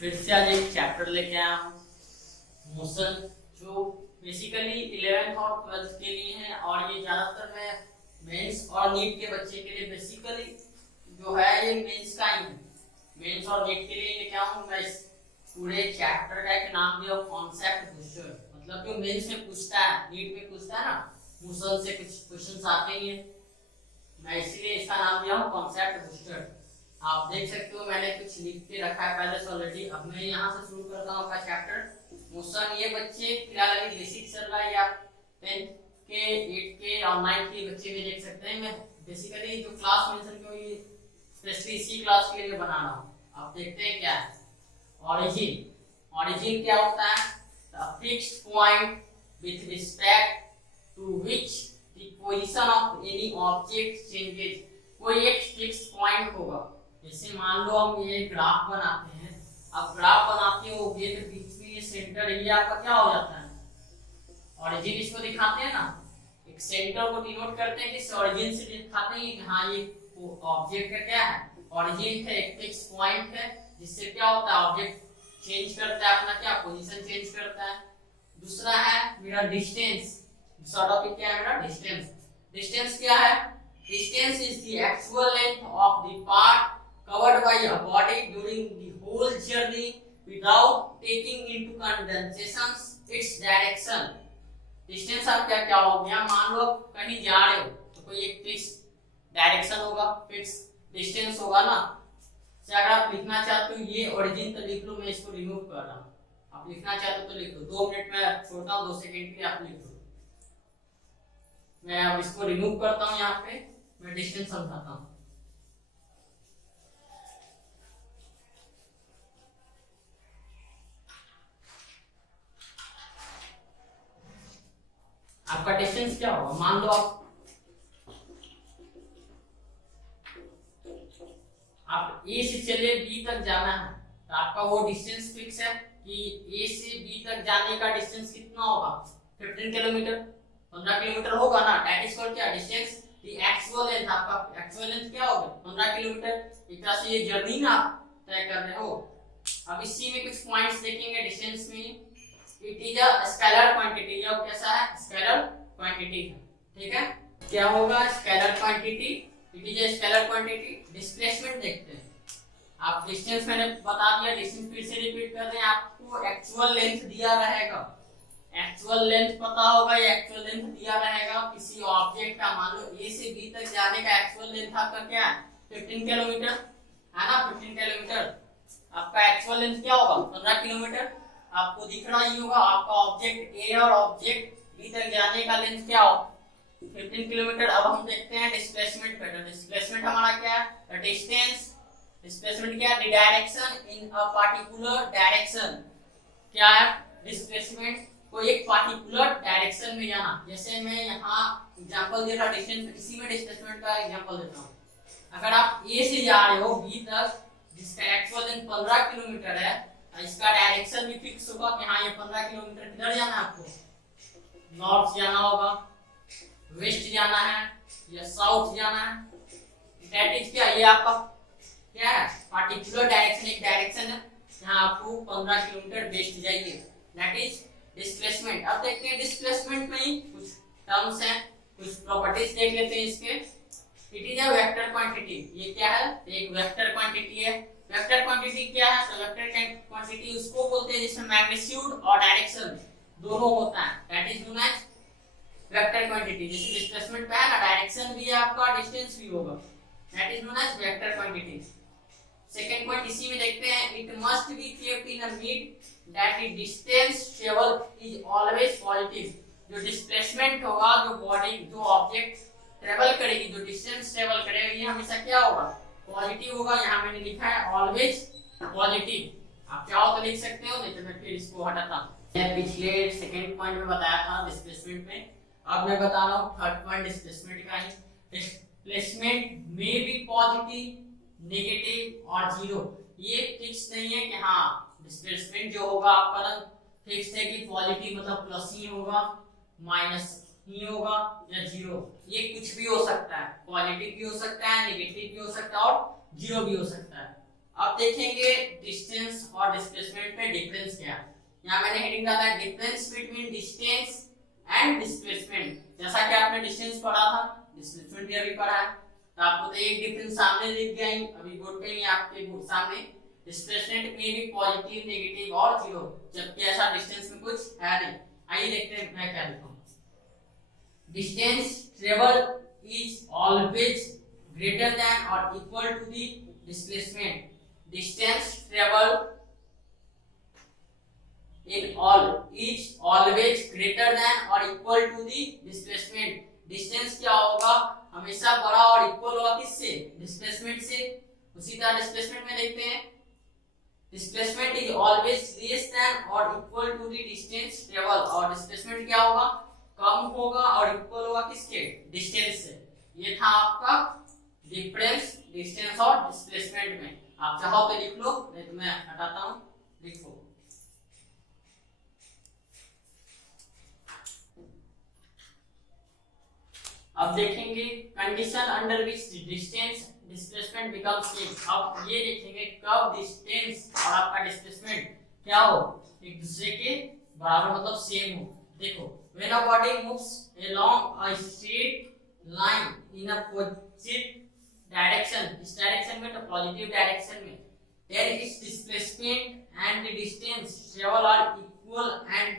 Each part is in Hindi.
फिर से आज एक चैप्टर लेके आया हूँ मोशन, जो बेसिकली 11th और 12th के लिए है और ये ज्यादातर मैं मेंस और नीट के बच्चे के लिए बेसिकली जो है ये मेंस का ही है। मेंस और नीट के लिए लेके आया हूँ मैं इस पूरे चैप्टर का एक नाम दिया कॉन्सेप्ट बूस्टर, मतलब जो मेंस में पूछता है, नीट में पूछता है ना, मोशन से कुछ क्वेश्चंस आते ही हैं, मैं इसलिए इसका नाम दिया हूँ कॉन्सेप्ट बूस्टर। आप देख सकते हो मैंने कुछ लिख के रखा है पहले से ऑलरेडी। अब मैं यहाँ से शुरू करता हूँ आपका चैप्टर मोशन। ये बच्चे फिलहाल अभी बेसिक चल रहा है, या 10th के 8th के और 9th के बच्चे भी देख सकते हैं। मैं बेसिकली जो क्लास मेंशन की हुई स्पेशली इसी क्लास के लिए बना रहा हूँ। आप देखते हैं क्या है ऑरिजिन। ऑरिजिन क्या होता है? The fixed point with respect to which the position of any object changes. कोई एक फिक्स्ड पॉइंट होगा, जैसे मान लो हम ये ग्राफ बनाते हैं। अब ग्राफ बनाते हो ये तो बीच में ये सेंटर एरिया आपका क्या हो जाता है, ऑरिजिन इसको दिखाते हैं ना, एक सेंटर को डिनोट करते हैं कि ऑरिजिन से दिखाते हैं कि हाँ ये ऑब्जेक्ट का क्या है, ऑरिजिन है, एक फिक्स पॉइंट है जिससे क्या होता है ऑब्जेक्ट चेंज करता है, अपना क्या पोजीशन चेंज करता है। दूसरा है मेरा डिस्टेंस। दूसरा टॉपिक क्या है मेरा? डिस्टेंस। डिस्टेंस क्या है? Distance is the actual length of the part covered by a body during the whole journey without taking into consideration its direction. Distance आप क्या हो गया? मान लो कहीं जा रहे हो तो कोई एक फिक्स डायरेक्शन होगा, फिक्स डिस्टेंस होगा ना। से अगर आप लिखना चाहते हो ये ओरिजिन तो लिख लो, मैं इसको रिमूव कर रहा हूँ। आप लिखना चाहते हो तो लिख लो, 2 मिनट में छोड़ता हूँ, 2 सेकंड के लिए आप लिख लो। मैं अब इसको रिमूव करता हूँ, यहाँ पे मैं डिस्टेंस समझाता हूँ। आपका डिस्टेंस क्या होगा? मान लो आप ए से चलिए बी तक जाना है, तो आपका वो डिस्टेंस फिक्स है कि ए से बी तक जाने का डिस्टेंस कितना होगा? 15 किलोमीटर, 15 किलोमीटर होगा ना। दैट इज कॉल्ड क्या? डिस्टेंस। The actual length, आपका एक्चुअल लेंथ क्या होगा? 15 किलोमीटर। एक तरह से ये जर्नी ना आप तय कर रहे हो। अब इसी में कुछ पॉइंट्स देखेंगे डिस्टेंस में। It is a scalar quantity. ये कैसा है? स्केलर क्वांटिटी है, ठीक है। क्या होगा? Scalar quantity. It is a scalar quantity. Displacement देखते हैं। आप डिस्टेंस मैंने बता दिया, डिस्टेंस फिर से रिपीट कर रहे हैं। आपको एक्चुअल लेंथ दिया रहेगा, एक्चुअल लेंथ पता होगा, ये एक्चुअल लेंथ दिया रहेगा किसी ऑब्जेक्ट का। मान लो ए से बी तक जाने का एक्चुअल लेंथ आपका क्या है? 15 किलोमीटर है ना, 15 किलोमीटर। आपका एक्चुअल लेंथ क्या होगा? 15 किलोमीटर। आपको दिख रहा ही होगा आपका ऑब्जेक्ट ए और ऑब्जेक्ट बी तक जाने का लेंथ क्या होगा? 15 किलोमीटर। अब हम देखते हैं डिस्प्लेसमेंट पैटर्न। डिस्प्लेसमेंट हमारा क्या है? डिस्टेंस। डिस्प्लेसमेंट क्या है? Direction in a particular direction. क्या है डिस्प्लेसमेंट? कोई एक पार्टिकुलर डायरेक्शन में जाना। जैसे मैं यहाँ एग्जांपल दे रहा डिस्टेंस, इसी में डिस्प्लेसमेंट का एग्जांपल देता हूँ। अगर आप ए से जा रहे हो बी तक, जिसका एक्चुअल लेंथ 15 किलोमीटर है, इसका डायरेक्शन भी फिक्स होगा कि हाँ ये 15 किलोमीटर किधर जाना है आपको? नॉर्थ जाना होगा, वेस्ट जाना है या साउथ जाना है। दैट इज क्या? ये आपका क्या है? पार्टिकुलर डायरेक्शन, एक डायरेक्शन है जहाँ आपको 15 किलोमीटर वेस्ट जाइए। That is displacement. अब देखते हैं डिस्प्लेसमेंट में ही कुछ टर्म्स हैं, कुछ प्रॉपर्टीज देख लेते हैं इसके। It is a vector quantity. ये क्या है? एक वेक्टर क्वांटिटी है। वेक्टर क्वांटिटी क्या है? तो वेक्टर क्वांटिटी उसको बोलते हैं जिसमें मैग्नीट्यूड और डायरेक्शन दोनों होता है। That is known as vector quantity. जैसे डिस्प्लेसमेंट पे है ना, डायरेक्शन भी है आपका, डिस्टेंस भी होगा। That is known as vector quantity. Second point इसी में देखते हैं। It must be kept in a meet that the distance travel is always positive. जो डिस्प्लेसमेंट होगा, जो बॉडी, जो ऑब्जेक्ट ट्रेवल करेगी, जो डिस्टेंस ट्रेवल करेगा, ये हमेशा क्या होगा? पॉजिटिव होगा। यहाँ मैंने लिखा है ऑलवेज पॉजिटिव। आप चाहो तो लिख सकते हो, नहीं तो मैं फिर इसको हटाता हूँ। मैं पिछले सेकंड पॉइंट में बताया था डिस्प्लेसमेंट में, अब मैं बता रहा हूँ थर्ड पॉइंट डिस्प्लेसमेंट का ही। डिस्प्लेसमेंट में बी पॉजिटिव, नेगेटिव और जीरो। ये फिक्स नहीं है कि हाँ डिस्प्लेसमेंट जो होगा आपका फिक्स है कि पॉजिटिव मतलब प्लस ही होगा, माइनस नहीं होगा या जीरो। ये कुछ भी हो सकता है, पॉजिटिव भी हो सकता है, नेगेटिव भी हो सकता है और जीरो भी हो सकता है। अब देखेंगे डिस्टेंस और डिस्प्लेसमेंट में डिफरेंस क्या है। यहाँ मैंने हेडिंग डाला है difference between distance and displacement. जैसा कि आपने डिस्टेंस पढ़ा था, डिस्प्लेसमेंट भी अभी पढ़ा है, तो आपको तो एक डिफरेंस सामने दिख गया ही, अभी बोर्ड पे ही आपके बोर्ड सामने। डिस्प्लेसमेंट में भी पॉजिटिव, नेगेटिव और जीरो, जबकि ऐसा डिस्टेंस में कुछ है नहीं। आइए देखते हैं मैं क्या लिखूं। Distance travel is always greater than और equal to the displacement. Distance travel in all is always greater than or equal to the displacement। Distance क्या होगा, हमेशा बड़ा और इक्वल होगा किससे, डिस्प्लेसमेंट से। उसी तरह डिस्प्लेसमेंट में देखते हैं, displacement is always less than और equal to the distance travel. और डिस्प्लेसमेंट क्या होगा, कम होगा और इक्वल होगा किसके, डिस्टेंस से। ये था आपका डिफरेंस डिस्टेंस और डिस्प्लेसमेंट में। आप चाहो तो लिख लो, नहीं तो मैं हटाता हूं, लिखो। अब देखेंगे condition under which distance displacement become same. अब ये देखेंगे कब डिस्टेंस और आपका डिस्प्लेसमेंट क्या हो, एक दूसरे के बराबर मतलब सेम हो। देखो when a body moves along a straight line in a positive direction, इस डायरेक्शन में तो पॉजिटिव डायरेक्शन में, then its displacement and the distance travel are equal and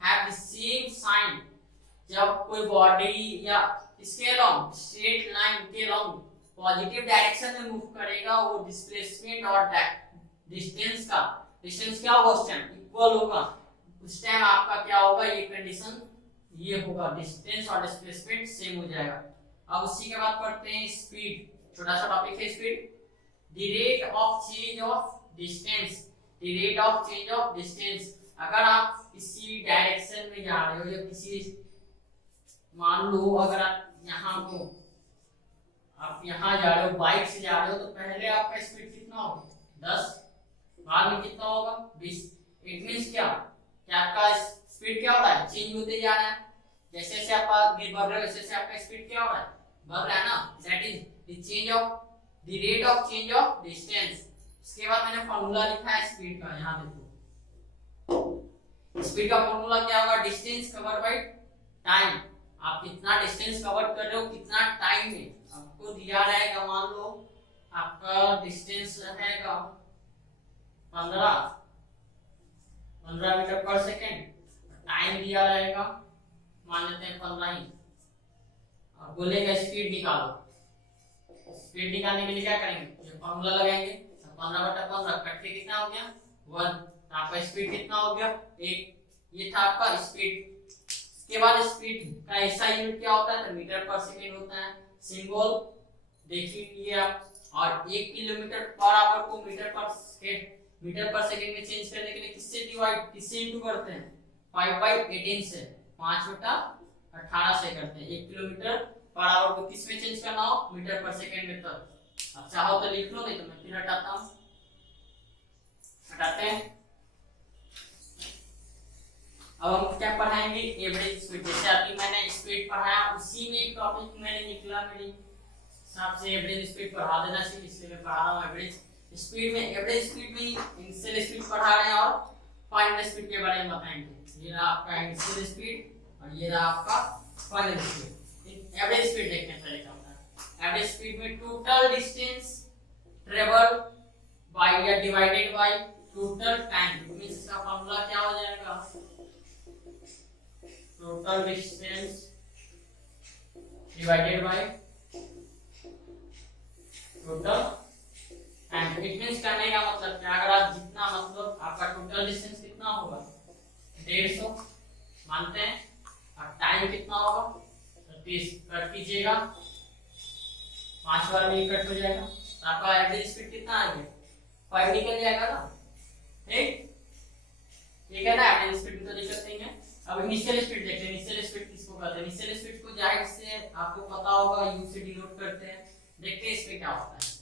have the same sign. जब कोई बॉडी या इसके अलोंग स्ट्रेट लाइन के अलोंग पॉजिटिव डायरेक्शन में मूव करेगा, वो डिस्प्लेसमेंट और डिस्टेंस क्या होगा, उस टाइम इक्वल होगा। उस टाइम आपका क्या होगा, ये कंडीशन ये होगा, डिस्टेंस और डिस्प्लेसमेंट सेम हो जाएगा। अब उसी के बाद पढ़ते हैं स्पीड, छोटा सा टॉपिक है speed. The rate of change of distance, the rate of change of distance. अगर आप किसी डायरेक्शन में जा रहे हो या किसी, मान लो अगर आप यहाँ को, आप यहाँ जा रहे हो बाइक से जा रहे हो, तो पहले आपका स्पीड कितना होगा 10, बाद में कितना होगा 20। इट मींस क्या कि आपका स्पीड क्या हो रहा है, चेंज होते जा रहा है। जैसे जैसे आप आगे बढ़ रहे हो वैसे वैसे आपका स्पीड क्या हो रहा है, बढ़ रहा है ना। That is the change of the rate of change of distance. इसके बाद मैंने फॉर्मूला लिखा है स्पीड का, यहाँ देखो स्पीड का फॉर्मूला क्या होगा, डिस्टेंस कवर बाय टाइम। आप कितना डिस्टेंस कवर कर रहे हो कितना टाइम में, आपको दिया रहेगा, मान लो आपका डिस्टेंस रहेगा 15 मीटर पर सेकेंड, टाइम दिया रहेगा मान लेते हैं 15 ही, और बोलेगा स्पीड निकालो। स्पीड निकालने के लिए क्या करेंगे, ये फॉर्मूला लगाएंगे, 15/15 कट के कितना हो गया 1। आपका स्पीड कितना हो गया 1। ये था आपका स्पीड। के बाद स्पीड का ऐसा यूनिट क्या होता है, तो मीटर पर सेकेंड होता है। सिंबल देखिए आप, और 1 किलोमीटर पर आवर को मीटर पर सेकेंड में चेंज करने के लिए किससे इंटू करते हैं, 5/18 से, 5/18 से करते हैं। 1 किलोमीटर पर आवर को किस में चेंज करना हो, मीटर पर सेकेंड में। तब अब चाहो तो लिख लो, नहीं तो मैं फिर हटाता हूं, हटाते हैं। अब हम क्या पढ़ाएंगे, एवरेज स्पीड। जैसे अभी मैंने स्पीड पढ़ाया, उसी में एक टॉपिक मैंने निकला, मेरी हिसाब से एवरेज स्पीड पढ़ा देना चाहिए, इसलिए मैं पढ़ा रहा हूँ एवरेज स्पीड में। एवरेज स्पीड में इनिशियल स्पीड पढ़ा रहे हैं और फाइनल स्पीड के बारे में बताएंगे। ये रहा आपका इनिशियल स्पीड और ये रहा आपका फाइनल स्पीड। एवरेज स्पीड देखने का तरीका होता है। एवरेज स्पीड में टोटल डिस्टेंस ट्रेवल बाय या divided by total time. Means इसका फार्मूला क्या हो जाएगा, total distance divided by total time. It means करने का मतलब क्या, अगर आप जितना मतलब आपका टोटल डिस्टेंस कितना होगा 150 मानते हैं, और टाइम कितना होगा 30, कट कीजिएगा 5 बार में कट हो जाएगा, तो आपका एवरेज स्पीड कितना आ गया 5 निकल जाएगा ना। ठीक है ना, एवरेज स्पीड में तो दिक्कत नहीं है। अब इनिशियल स्पीड देखते हैं। इनिशियल स्पीड किसको कहते हैं, इनिशियल स्पीड को जाहिर से आपको पता होगा, यू से डिनोट करते हैं। देखते हैं इसमें क्या होता है।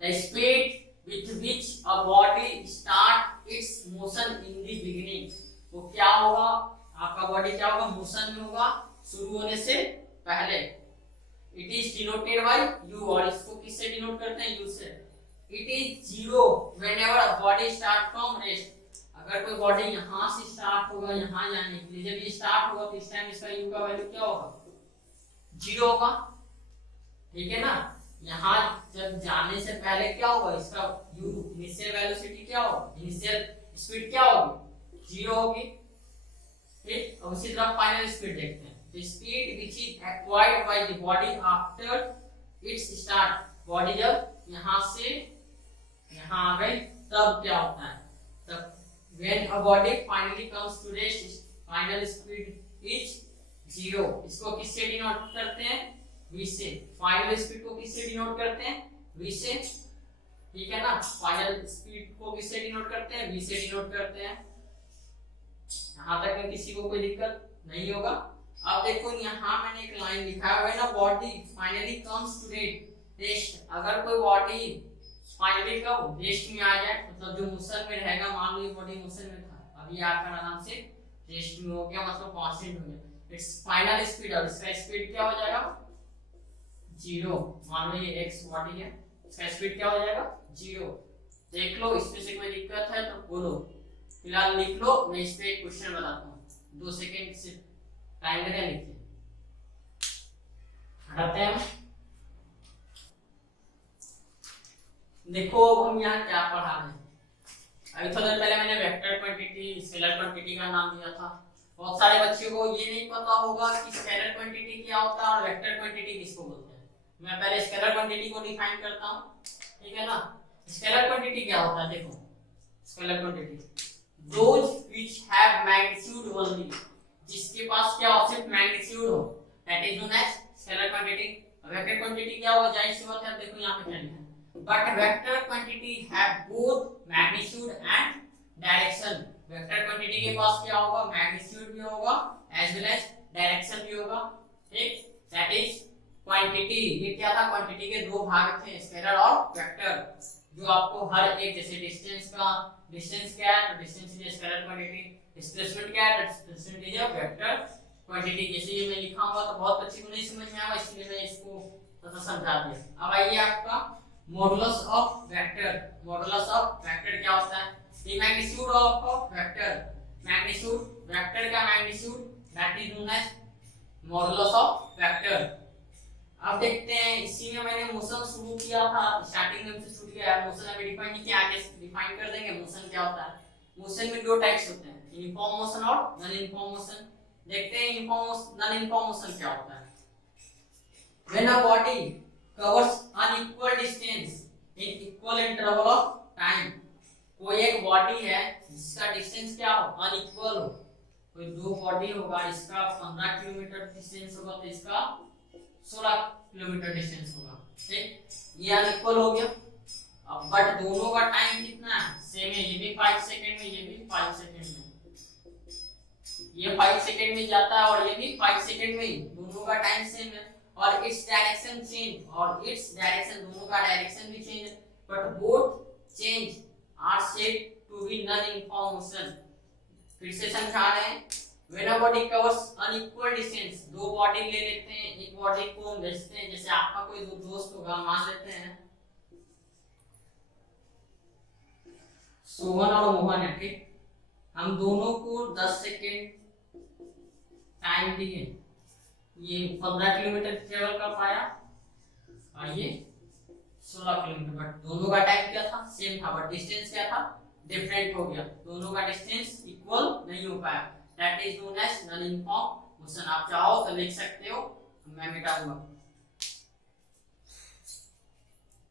The speed with which a body start its motion in the beginning, वो क्या होगा, आपका बॉडी क्या होगा, मोशन में होगा शुरू होने से पहले। It is denoted by you, और इसको किससे डिनोट करते हैं? यू से। It is zero whenever body start from rest. अगर कोई बॉडी यहाँ से स्टार्ट होगा यहाँ जाने के लिए, जब ये स्टार्ट होगा तो इस टाइम इसका यू का वैल्यू क्या होगा? जीरो होगा, ठीक है ना। यहाँ जब जाने से पहले क्या होगा? इसका यू इनिशियल वेलोसिटी क्या होगा? इनिशियल स्पीड क्या होगी? जीरो होगी, ठीक। अब उसी तरह फाइनल स्पीड देखते हैं। The speed which is acquired by the body after its start, body जब यहाँ से यहाँ आ गई तब क्या होता है? तब when a body finally comes to rest, final speed is zero। इसको किससे डिनोट करते हैं? v से। फाइनल स्पीड को किससे डिनोट करते हैं? v से, ठीक है ना। फाइनल स्पीड को किससे डिनोट करते हैं? v से डिनोट करते हैं। यहाँ तक में किसी को कोई दिक्कत नहीं होगा। अब देखो यहाँ मैंने एक लाइन लिखा है ना, body finally comes to rest. अगर कोई बॉडी फाइनली कब रेस्ट में आ जाए, मतलब जो मोशन में रहेगा, मान लो ये बॉडी मोशन में था, अभी आकर आराम से रेस्ट में हो गया, मतलब कांस्टेंट हो गया। इट्स फाइनल स्पीड, और इसका स्पीड क्या हो जाएगा? जीरो। मान लो ये x बॉडी है, इसका स्पीड क्या हो जाएगा? जीरो। देख लो, इसमें से कोई दिक्कत है तो बोलो, फिलहाल लिख लो। मैं इस पे एक क्वेश्चन बताता हूँ, 2 सेकंड से टाइम लगा, लिखिए। हटाते हैं। देखो अब हम यहाँ क्या पढ़ा रहे हैं। अभी थोड़ी देर पहले मैंने वेक्टर क्वांटिटी, स्केलर क्वांटिटी का नाम दिया था। बहुत सारे बच्चों को ये नहीं पता होगा कि स्केलर क्वांटिटी क्या होता है और वेक्टर क्वांटिटी किसको बोलते हैं। मैं पहले स्केलर क्वांटिटी को डिफाइन करता हूँ, ठीक है ना। स्केलर क्वांटिटी क्या होता है? देखो, scalar quantity those which have magnitude only, जिसके पास क्या हो? सिर्फ मैग्नीट्यूड हो, that is known as scalar quantity। Vector quantity क्या होगा? जाहिर सी बात है, देखो यहाँ पे क्या लिखा है, but vector quantity have both magnitude and direction। Vector quantity के पास क्या होगा? मैग्नीट्यूड भी होगा as well as डायरेक्शन भी होगा, ठीक। that is quantity. ये क्या था? क्वांटिटी के दो भाग थे, स्केलर और वेक्टर, जो आपको हर एक, जैसे डिस्टेंस का, डिस्टेंस क्या है तो distance is scalar quantity, displacement क्या है तो डिस्प्लेसमेंट इज वेक्टर क्वांटिटी। जैसे ये मैं लिखा हुआ तो बहुत बच्चे को नहीं समझ में आया, इसलिए मैं इसको थोड़ा समझा दिया। अब आइए आपका modulus of vector. Modulus of vector क्या होता है? The magnitude of vector, magnitude vector का magnitude, that is known as modulus of vector. अब देखते हैं, इसी में मैंने मोशन शुरू किया था, स्टार्टिंग में से छूट गया। मोशन अभी डिफाइन नहीं किया, आगे डिफाइन कर देंगे। मोशन क्या होता है? मोशन में दो टाइप्स होते हैं, यूनिफॉर्म मोशन और नॉन यूनिफॉर्म मोशन। देखते हैं नॉन यूनिफॉर्म मोशन क्या होता है। When a body covers unequal distance in equal interval of time, कोई एक बॉडी है जिसका डिस्टेंस क्या हो? अनइक्वल हो। कोई दो बॉडी होगा, इसका 15 किलोमीटर डिस्टेंस होगा तो इसका 16 किलोमीटर डिस्टेंस होगा, ठीक। ये अनइक्वल हो गया। अब बट दोनों का टाइम कितना है? सेम है, ये भी 5 सेकंड में, ये भी 5 सेकंड में। ये 5 सेकंड में जाता है और ये भी 5 सेकंड में ही, दोनों का टाइम सेम है। और इट्स डायरेक्शन चेंज, और इट्स डायरेक्शन, दोनों का डायरेक्शन भी चेंज है, but both change are said to be non uniform motion. फिर से समझा रहे हैं। When a body covers unequal distance, दो बॉडी ले लेते हैं, एक बॉडी को हम भेजते हैं, जैसे आपका कोई दोस्त होगा, मान लेते हैं सोहन और मोहन है, ठीक। हम दोनों को 10 सेकेंड टाइम दिए, ये 15 किलोमीटर ट्रेवल कर पाया और ये 16 किलोमीटर, बट दोनों का टाइम क्या था? सेम था, बट डिस्टेंस क्या था? डिफरेंट हो गया, दोनों का डिस्टेंस इक्वल नहीं हो पाया। That is known as non-uniform motion। आप चाहो तो लिख सकते हो, मैं मिटा दूंगा।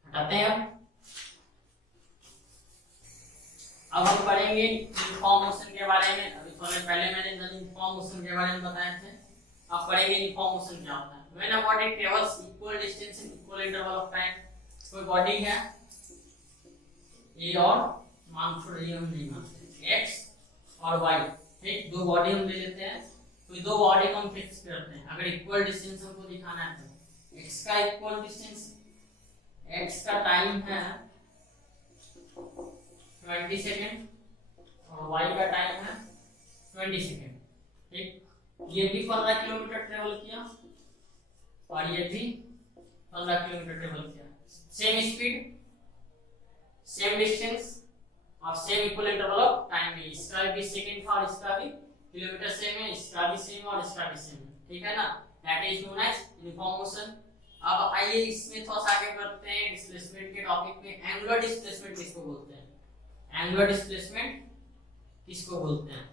हटाते हैं। अब हम पढ़ेंगे यूनिफॉर्म मोशन के बारे में। अभी थोड़े पहले मैंने non-uniform मोशन के बारे में बताए थे। अब पढ़ेंगे यूनिफॉर्म मोशन क्या होता है। When a body travels equal distance in equal interval of time, कोई बॉडी है A और मान छोड़िए, हम नहीं मानते, X और Y, ठीक। दो बॉडी हम ले लेते हैं, तो दो बॉडी को हम फिक्स करते हैं। अगर इक्वल डिस्टेंस हमको दिखाना है तो x का इक्वल डिस्टेंस, x का टाइम है 20 सेकेंड और y का टाइम है 20 सेकेंड, ठीक। ये भी 15 किलोमीटर ट्रेवल किया और ये भी 15 किलोमीटर ट्रेवल किया। सेम स्पीड, सेम डिस्टेंस और same equal interval of time भी। इसका भी सेकंड था और इसका भी किलोमीटर सेम है, इसका भी सेम और इसका भी सेम है, ठीक है ना। That is known as uniform motion. अब आइए इसमें थोड़ा सा आगे बढ़ते हैं डिस्प्लेसमेंट के टॉपिक में। एंगुलर डिस्प्लेसमेंट किसको बोलते हैं? एंगुलर डिस्प्लेसमेंट किसको बोलते हैं?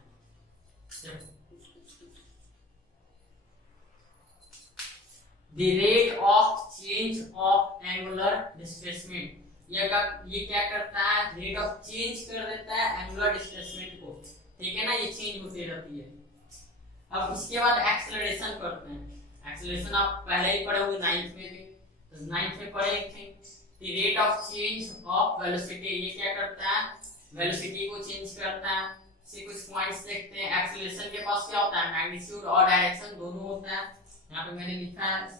The rate of change of angular displacement, ये क्या करता है? रेट ऑफ चेंज कर देता है एंगुलर डिस्प्लेसमेंट को, ठीक है ना। ये चेंज होती रहती है। अब इसके बाद एक्सेलरेशन करते हैं। एक्सेलरेशन आप पहले ही पढ़े होंगे 9th में भी, तो 9th में पढ़े थे। The rate of change of velocity, ये क्या करता है? वेलोसिटी को चेंज करता है। से कुछ पॉइंट्स देखते हैं। एक्सेलरेशन के पास क्या होता है? मैग्नीट्यूड और डायरेक्शन दोनों होता है। यहाँ पे मैंने लिखा है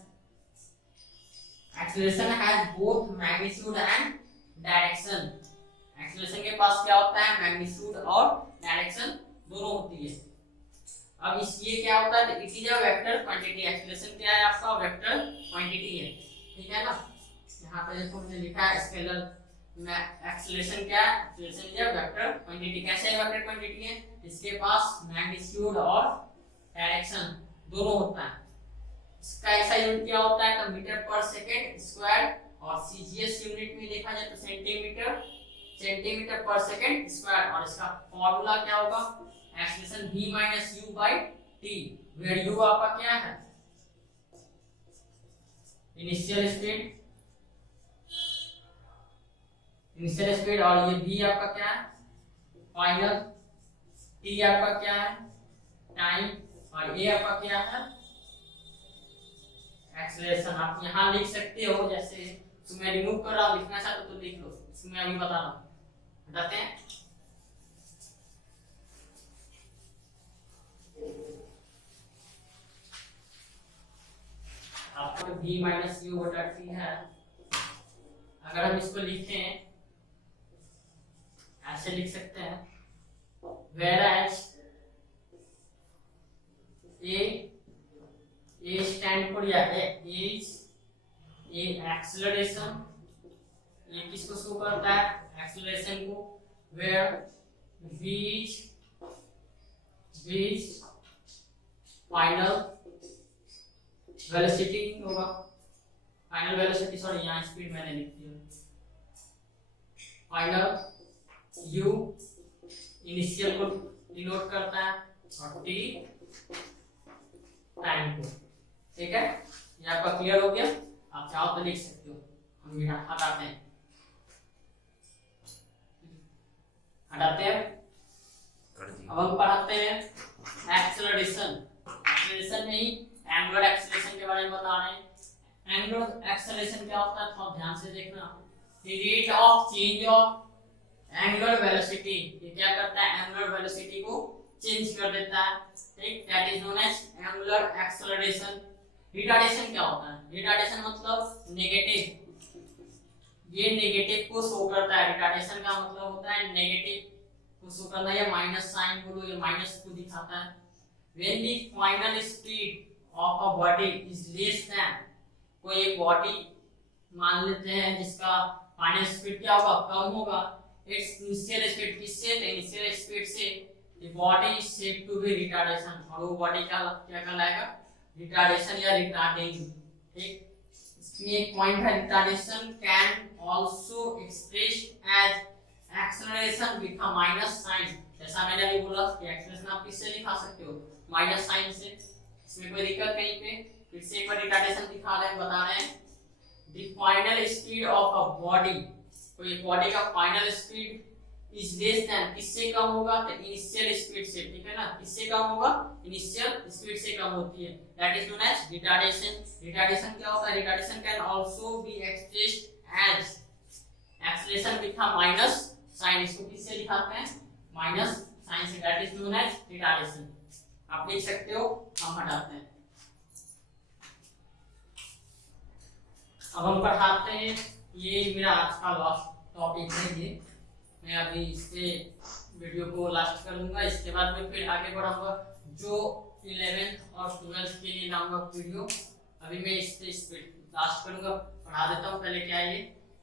acceleration has both magnitude and direction. Acceleration के पास क्या होता है? मैग्नीट्यूड और डायरेक्शन दोनों होती है। अब इस ये क्या होता है? It is a vector quantity. Acceleration क्या है आपका? वेक्टर क्वांटिटी है, ठीक है ना। यहाँ पे देखो मैंने लिखा है स्केलर एक्सेलरेशन क्या है? Acceleration is a vector quantity. कैसे है वेक्टर क्वांटिटी है? इसके पास मैग्नीट्यूड और डायरेक्शन दोनों होता है। इसका ऐसा यूनिट क्या होता है? तो मीटर पर सेकंड स्क्वायर, और सीजीएस यूनिट में देखा जाए तो सेंटीमीटर पर सेकंड स्क्वायर। और इसका फार्मूला क्या होगा? Acceleration v minus u by t, where u आपका क्या है? इनिशियल स्पीड, और ये v आपका क्या है? फाइनल। t आपका क्या है? टाइम। और a आपका क्या है? एक्सेलरेशन। आप यहाँ लिख सकते हो, जैसे इसमें मैं रिमूव कर रहा हूँ, लिखना चाहते तो लिख लो, इसमें अभी बता रहा हूँ। बताते हैं आपको v माइनस यू बटा टी है। अगर हम इसको लिखें ऐसे लिख सकते हैं, whereas A स्टैंड फॉर या is a acceleration, ये किसको शो करता है? एक्सेलरेशन को। where v is final velocity होगा। फाइनल वेलोसिटी, सॉरी यहाँ स्पीड मैंने लिख दिया। फाइनल u इनिशियल को डिनोट करता है और t टाइम को, ठीक है। ये आपका क्लियर हो गया? आप चाहो तो लिख सकते हो। हम हटाते हैं अब हम पढ़ाते हैं एक्सेलरेशन। एक्सेलरेशन में ही एंगुलर एक्सेलरेशन के बारे में बता रहे हैं। एंगुलर एक्सेलरेशन क्या होता है? थोड़ा ध्यान से देखना। The rate of change of angular velocity, ये क्या करता है? एंगुलर वेलोसिटी को चेंज कर देता है, ठीक। That is known as angular acceleration. Retardation क्या होता है? रिटार्डेशन मतलब नेगेटिव, ये नेगेटिव को शो करता है। रिटार्डेशन का मतलब होता है नेगेटिव को शो करना, या माइनस साइन बोलो, ये माइनस को दिखाता है। When the final speed of a body is less than, कोई एक बॉडी मान लेते हैं जिसका फाइनल स्पीड क्या होगा? कम होगा। इट्स इनिशियल स्पीड किससे? इनिशियल स्पीड से। The body is said to be retardation, और वो बॉडी का क्या कहलाएगा? रिटार्डेशन या रिटार्डिंग, ठीक। इसमें एक पॉइंट है, retardation can also expressed as acceleration with a minus sign. जैसा मैंने अभी बोला कि एक्सेलरेशन आप किससे लिखा सकते हो? माइनस साइन से। इसमें कोई दिक्कत कहीं पे? फिर से एक बार रिटार्डेशन दिखा रहे हैं, बता रहे हैं। The final speed of a body, कोई बॉडी का final speed is less than, किससे कम होगा? तो इनिशियल स्पीड से, ठीक है ना। किससे कम होगा? इनिशियल स्पीड से कम होती है। That is known as retardation. Retardation क्या होता है? Retardation can also be expressed as acceleration with a minus sign. इसको किससे दिखाते हैं? माइनस साइन से। That is known as retardation. आप लिख सकते हो, हम हटाते हैं। अब हम पढ़ाते हैं, ये मेरा आज का लास्ट टॉपिक है। ये मैं अभी इससे वीडियो को लास्ट करूंगा, इसके बाद में फिर आगे बढ़ाऊंगा। जो 11th और 12th के लिए लाऊंगा वीडियो। अभी मैं इस पे लास्ट करूंगा, पढ़ा देता हूँ। पहले क्या है ये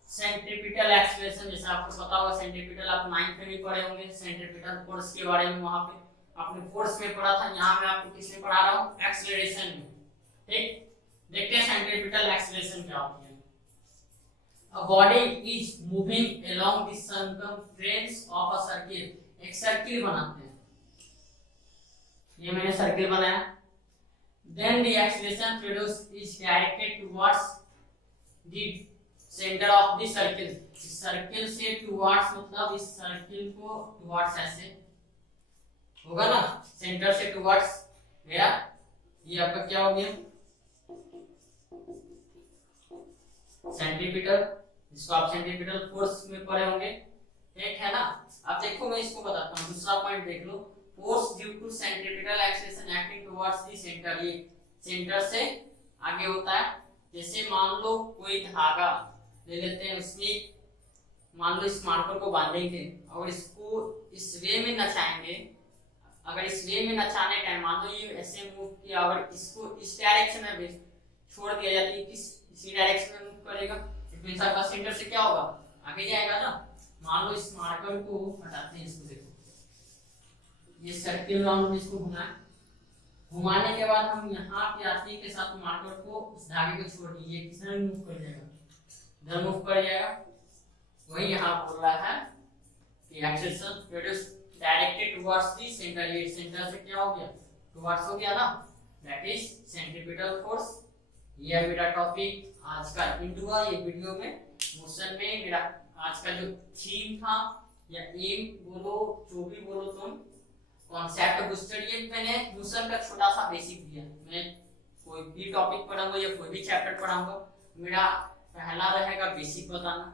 सेंट्रीपिटल एक्सेलरेशन। जैसे आपको पता होगा सेंट्रीपिटल, आप 9th में भी पढ़े होंगे सेंट्रीपिटल फोर्स के बारे में। वहां पे आपने फोर्स में पढ़ा था, यहाँ मैं आपको किसमें पढ़ा रहा हूँ, एक्सेलरेशन में। ठीक, देखते हैं सेंट्रीपिटल एक्सेलरेशन क्या होती है। A body is moving along the circumference of a circle। एक सर्किल बनाते हैं, ये मैंने सर्किल बनाया। Then the acceleration produced is directed towards the center of the circle। इस सर्किल से towards मतलब इस सर्किल को towards ऐसे होगा ना, सेंटर से towards गया, ये आपका क्या हो गया सेंट्रीपिटल, जिसको आप सेंट्रीपिटल फोर्स में पढ़े होंगे। ठीक है ना। अब देखो मैं इसको बताता हूँ, दूसरा पॉइंट देख लो। Force due to centripetal acceleration acting towards the centre. ये सेंटर से आगे होता है। जैसे मान लो कोई धागा ले लेते हैं, उसमें मान लो इस मार्कर को बांधेंगे और इसको इस वे में नचाएंगे। अगर इस वे में नचाने टाइम मान लो ये ऐसे मूव किया और इसको इस डायरेक्शन में छोड़ दिया जाता है, इसी डायरेक्शन में मूव करेगा, इट मींस आपका सेंटर से क्या होगा, आगे जाएगा ना। मान लो इस मार्कर को हटाते हैं, इसको देखो, ये सर्किल राउंड में इसको घुमाएं। घुमाने के बाद हम यहाँ पे आते के साथ मार्कर को इस धागे को छोड़ दीजिए, किधर मूव कर जाएगा, इधर मूव कर जाएगा। वही यहाँ बोल रहा है कि acceleration produced directed towards the centre. ये सेंटर से क्या हो गया, टुवर्ड्स हो गया ना, दैट इज सेंट्रीपिटल फोर्स। ये है मेरा टॉपिक आज का इंटू हुआ। ये वीडियो में मोशन में मेरा आज का जो थीम था या एम बोलो, जो भी बोलो तुम, कॉन्सेप्ट बूस्टर, ये मैंने मोशन का छोटा सा बेसिक दिया। मैं कोई भी टॉपिक पढ़ाऊंगा या कोई भी चैप्टर पढ़ाऊंगा, मेरा पहला रहेगा बेसिक बताना,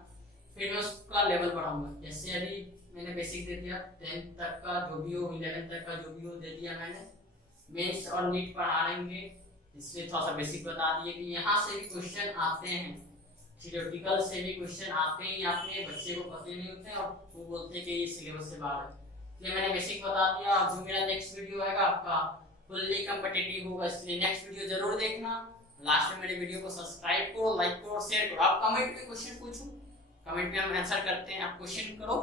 फिर मैं उसका लेवल बढ़ाऊंगा। जैसे अभी मैंने बेसिक दे दिया, 10th तक का जो भी हो, 11th तक का जो भी हो दे दिया मैंने। मेंस और नीट पढ़ा लेंगे, इसलिए थोड़ा सा बेसिक बता दिए कि यहाँ से भी क्वेश्चन आते हैं, थ्योरेटिकल से भी क्वेश्चन आते ही आते हैं। बच्चे को पता नहीं होते और वो बोलते हैं कि ये सिलेबस से बाहर है। ये मैंने बेसिक बता दिया। जो मेरा नेक्स्ट वीडियो आएगा आपका फुल्ली कॉम्पिटिटिव होगा, इसलिए नेक्स्ट वीडियो जरूर देखना। लास्ट में मेरे वीडियो को सब्सक्राइब करो, लाइक करो, शेयर करो। आप कमेंट में क्वेश्चन पूछो, कमेंट में हम आंसर करते हैं। आप क्वेश्चन करो,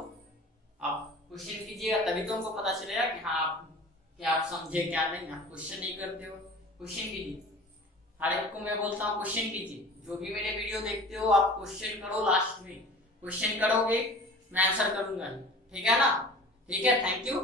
आप क्वेश्चन कीजिएगा, तभी तो हमको पता चलेगा कि हाँ क्या आप समझे क्या नहीं। आप क्वेश्चन नहीं करते हो, क्वेश्चन कीजिए। हर एक को मैं बोलता हूँ क्वेश्चन कीजिए। जो भी मेरे वीडियो देखते हो आप क्वेश्चन करो, लास्ट में क्वेश्चन करोगे मैं आंसर करूंगा, ठीक है ना। ठीक है, थैंक यू।